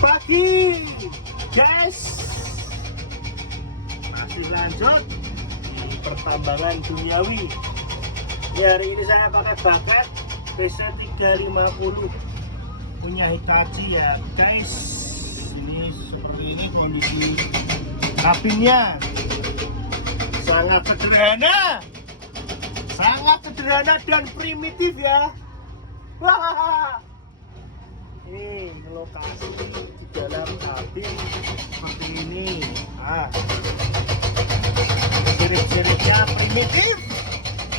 pagi guys, masih lanjut di pertambangan duniawi. Hari ini saya pakai bakat PC350 punya Hitachi ya guys. Ini seperti ini kondisi kabinnya, sangat sederhana dan primitif ya. Wah, ini lokasi di dalam kabin seperti ini. Sirip-siripnya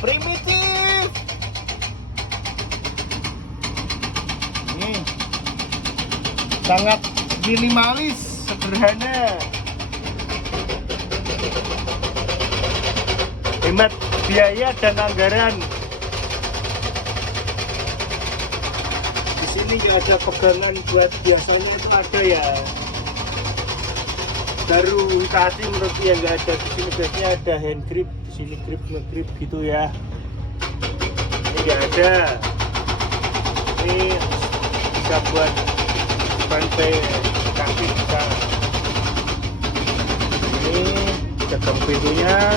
primitif. Ini sangat minimalis, sederhana, hemat biaya dan anggaran. Di sini nggak ada pegangan buat, biasanya itu ada ya, baru Hitachi menurut yang nggak ada. Di sini biasanya ada hand grip, di sini grip gitu ya. Ini nggak ada. Ini bisa buat pantai kaki bisa. Ini gagang pintunya.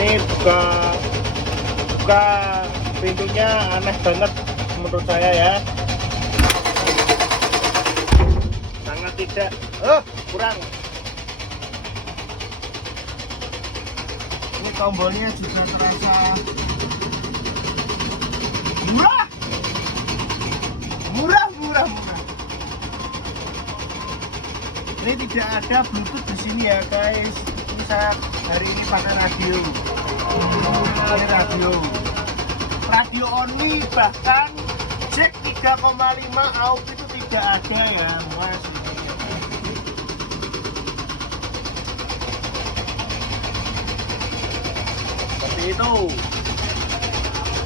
Ini buka pintunya aneh banget menurut saya ya. Sangat tidak kurang. Ini tombolnya juga terasa murah. Ini tidak ada Bluetooth di sini ya guys. Ini saya hari ini pakai radio. Ini radio only, bahkan jack 3,5 AUX itu tidak ada ya mas. Seperti itu.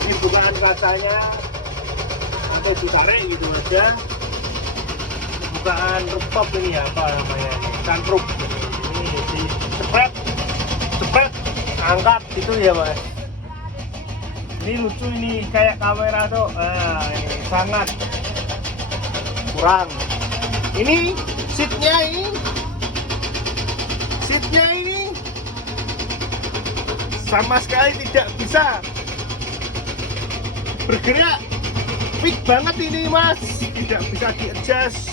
Ini bukaan kacanya nanti ditarik gitu aja. Bukaan rooftop ini apa namanya, sunroof. Ini di cepet angkat gitu ya mas. Ini lucu, ini kayak kamera tuh. Ini sangat kurang. Ini seatnya ini sama sekali tidak bisa bergerak, fit banget ini mas, tidak bisa di-adjust.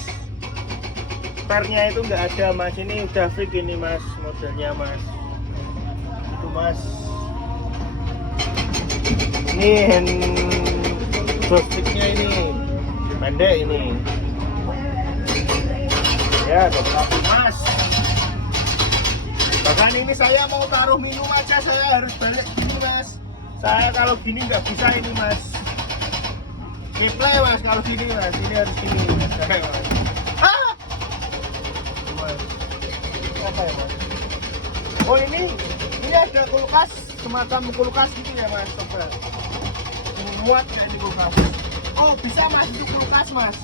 Pernya itu nggak ada mas, ini udah fit ini mas, modelnya mas. Itu mas, ini hand joysticknya ini pendek ini ya, tapi mas, bahkan ini saya mau taruh minum aja saya harus balik gini mas. Saya kalau gini nggak bisa ini mas, triple mas kalau gini mas, ini harus gini mas. Apa ya mas? Oh ini ada kulkas, semacam kulkas gitu ya mas. Coba muat kayak di kulkas. Oh bisa mas, itu kulkas mas.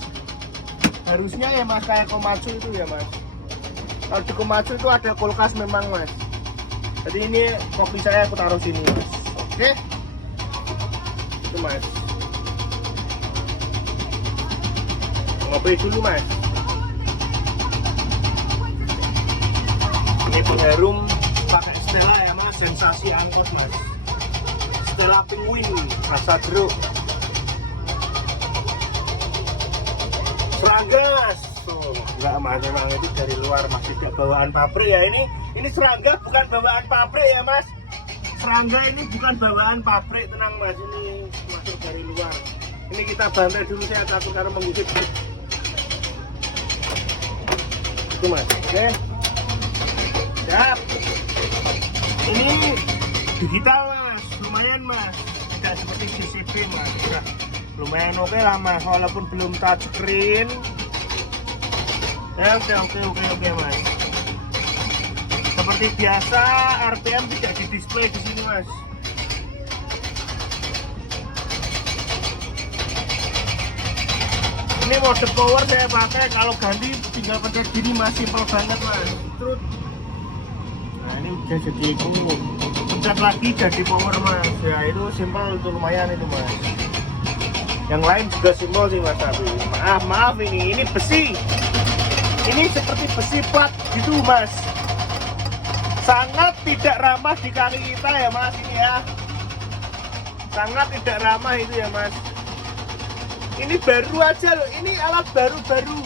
Harusnya ya mas, kayak Komatsu itu ya mas. Kalau di Komatsu itu ada kulkas memang mas. Jadi ini kopi saya aku taruh sini mas. Oke, itu mas. Ngopi dulu mas. Ini pengharum pakai Stella ya mas, sensasi angkot mas. Stella Penguin rasa jeruk. Serangga, enggak mas, memang itu dari luar mas, tidak bawaan pabrik ya. Ini serangga bukan bawaan pabrik ya mas. Serangga ini bukan bawaan pabrik, tenang mas, ini masuk dari luar. Ini kita bantai dulu, saya takut karena mengusip. Itu mas, oke. Siap. Ini digital mas, lumayan mas, tidak seperti GCB mas, udah lumayan oke lah mas, walaupun belum touchscreen ya. Oke mas. Seperti biasa RPM tidak di display di sini mas. Ini mode power saya pakai, kalau ganti tinggal pencet gini mas, simple banget mas. Terus nah ini udah jadi umum, pencet lagi jadi power mas ya. Itu simple, itu lumayan itu mas. Yang lain juga simpel sih mas, tapi maaf ini besi. Ini seperti besi plat gitu mas, sangat tidak ramah di kaki kita ya mas, ini ya sangat tidak ramah itu ya mas. Ini baru aja loh, ini alat baru-baru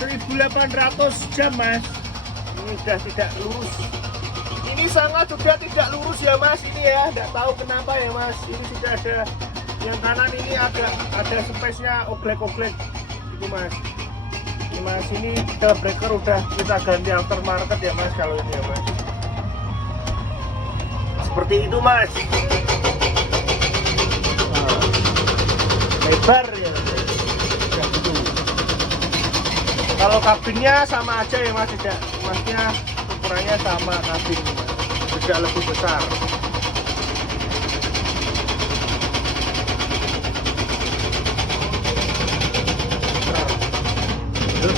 1800 jam mas, ini sudah tidak lurus, ini sangat sudah tidak lurus ya mas, ini ya tidak tahu kenapa ya mas. Ini sudah ada yang kanan ini ada space nya oglek-oglek itu mas. Ini mas, ini tail breaker udah kita ganti aftermarket ya mas kalau ini ya mas, seperti itu mas. Lebar ya gitu. Kalau kabinnya sama aja ya mas, tidak masnya ukurannya sama kabin mas, tidak lebih besar.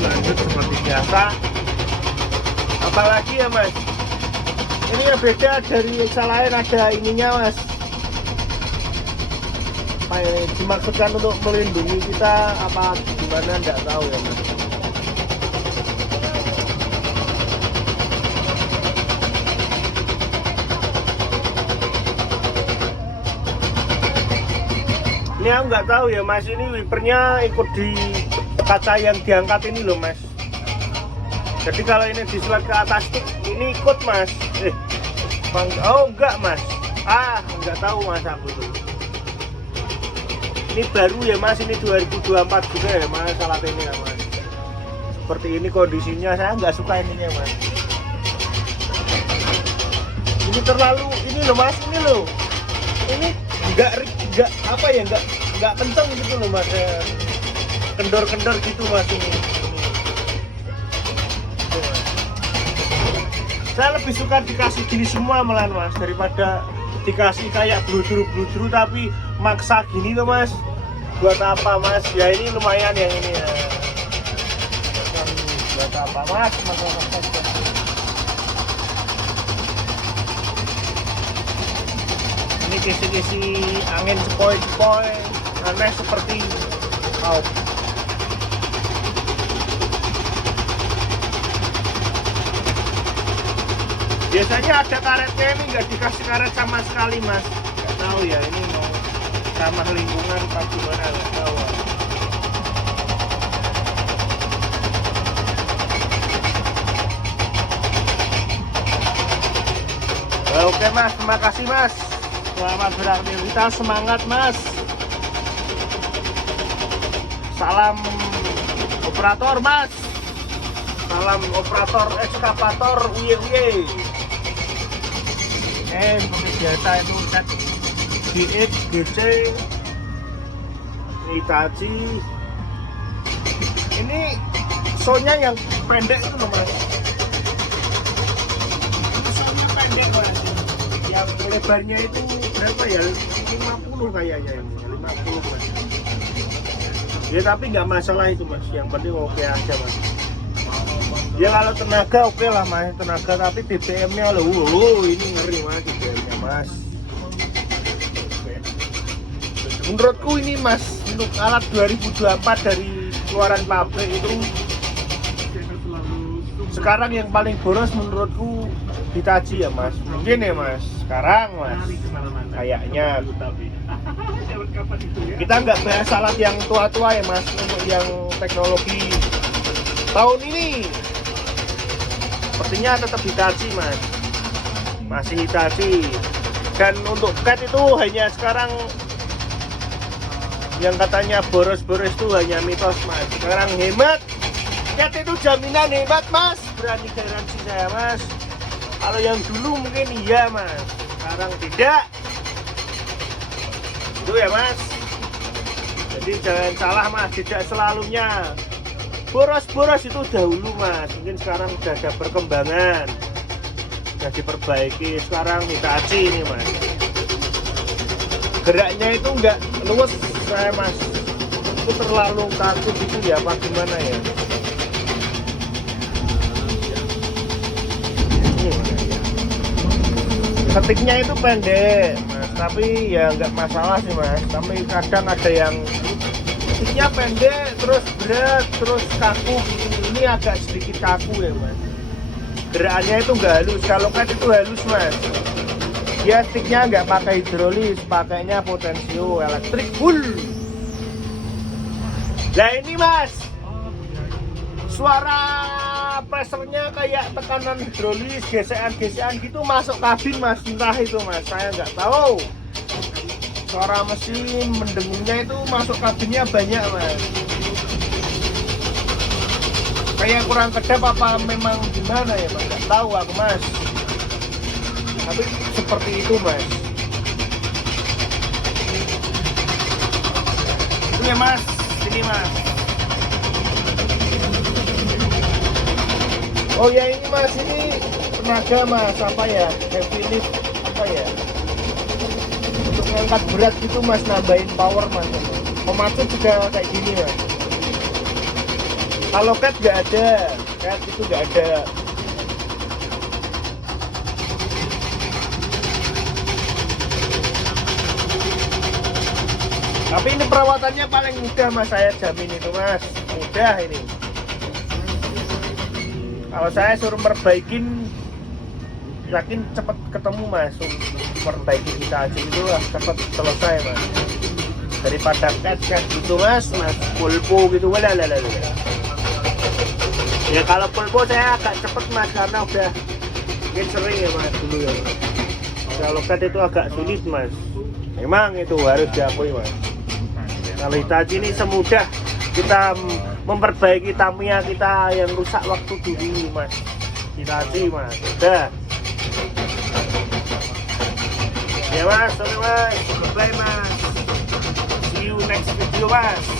Lanjut seperti biasa, apalagi ya mas, ini yang beda dari yang lain, ada ininya mas, apa ya, dimaksudkan untuk melindungi kita apa gimana nggak tahu ya mas. Ini aku nggak tahu ya mas, ini wipernya ikut di kaca yang diangkat ini loh mas. Jadi kalau ini diselat ke atas tuh ini ikut mas. Oh enggak mas, nggak tahu mas aku tuh. Ini baru ya mas, ini 2024 juga ya mas alat ini ya mas. Seperti ini kondisinya, saya nggak suka ininya mas. Ini terlalu ini loh mas, ini loh. Ini nggak apa ya, nggak kenceng gitu loh mas. Kendor-kendor gitu mas ini. Saya lebih suka dikasih gini semua malahan mas, daripada dikasih kayak bludru-bludru tapi maksa gini tuh mas. Buat apa mas? Ya ini lumayan yang ini ya. Buat apa mas? Ini kisi-kisi angin sepoi-sepoi aneh seperti biasanya ada karetnya, ini nggak dikasih karet sama sekali mas. Nggak tahu ya ini mau ramah lingkungan apa gimana, nggak tahu. Oke mas, terima kasih mas, selamat beraktivitas, semangat mas. Salam operator mas, salam operator ekskavator uye. Seperti biasa itu cat GX, GC, Hitachi. Ini sonya yang pendek itu loh mas, sonya pendek mas. Yang lebarnya itu berapa ya, 50 kayaknya, 50 mas. Ya tapi nggak masalah itu mas, yang penting oke aja mas. Ya kalau tenaga oke lah mas, tenaga, tapi BBM-nya loh, ini ngeri mas BBM-nya mas. Menurutku ini mas, untuk alat 2024 dari keluaran pabrik itu sekarang yang paling boros menurutku Hitachi ya mas. Mungkin ya mas, sekarang mas kayaknya. Kita nggak bahas alat yang tua-tua ya mas, untuk yang teknologi tahun ini sepertinya tetap Hitachi mas, masih Hitachi. Dan untuk cat itu hanya sekarang yang katanya boros-boros itu hanya mitos mas. Sekarang hemat, cat itu jaminan hemat mas, berani garansi saya mas. Kalau yang dulu mungkin iya mas, sekarang tidak. Itu ya mas, jadi jangan salah mas, tidak selalunya boros-boros itu dahulu mas, mungkin sekarang sudah ada perkembangan, sudah diperbaiki. Sekarang Hitachi ini mas, geraknya itu enggak luwes saya mas, itu terlalu kaku gitu ya apa gimana ya. Ketiknya itu pendek mas, tapi ya nggak masalah sih mas. Tapi kadang ada yang sticknya pendek, terus berat, terus kaku. Ini agak sedikit kaku ya mas. Gerakannya itu nggak halus, kalau kan itu halus mas. Dia sticknya nggak pakai hidrolis, pakainya potensio elektrik full. Nah ini mas, suara pressernya kayak tekanan hidrolis, gesekan-gesekan gitu masuk kabin mas. Entah itu mas, saya nggak tahu. Suara mesin mendengungnya itu masuk kabinnya banyak mas. Kayak kurang kedap apa memang gimana ya mas, nggak tahu aku mas. Tapi seperti itu mas. Ini mas, sini mas. Oh ya ini mas, ini tenaga mas, apa ya, heavy lift apa ya, untuk ngangkat berat gitu mas, nambahin power mas. Pemacu juga kayak gini mas. Kalau cat nggak ada, cat itu nggak ada. Tapi ini perawatannya paling mudah mas, saya jamin itu mas, mudah ini. Kalau saya suruh perbaikin, yakin cepet ketemu mas. Perbaiki kita aja itu lah, cepet selesai mas. Daripada cat gitu mas, pulpo gitu, walalala. Ya kalau pulpo saya agak cepet mas, karena udah mungkin sering ya mas dulu ya. Kalau cat itu agak sulit mas. Memang itu harus diakui mas. Kalau Hitachi ini semudah kita memperbaiki Tamiya kita yang rusak waktu dulu mas. Hitachi mas, udah. Ya mas, sorry mas, bye mas. See you next video mas.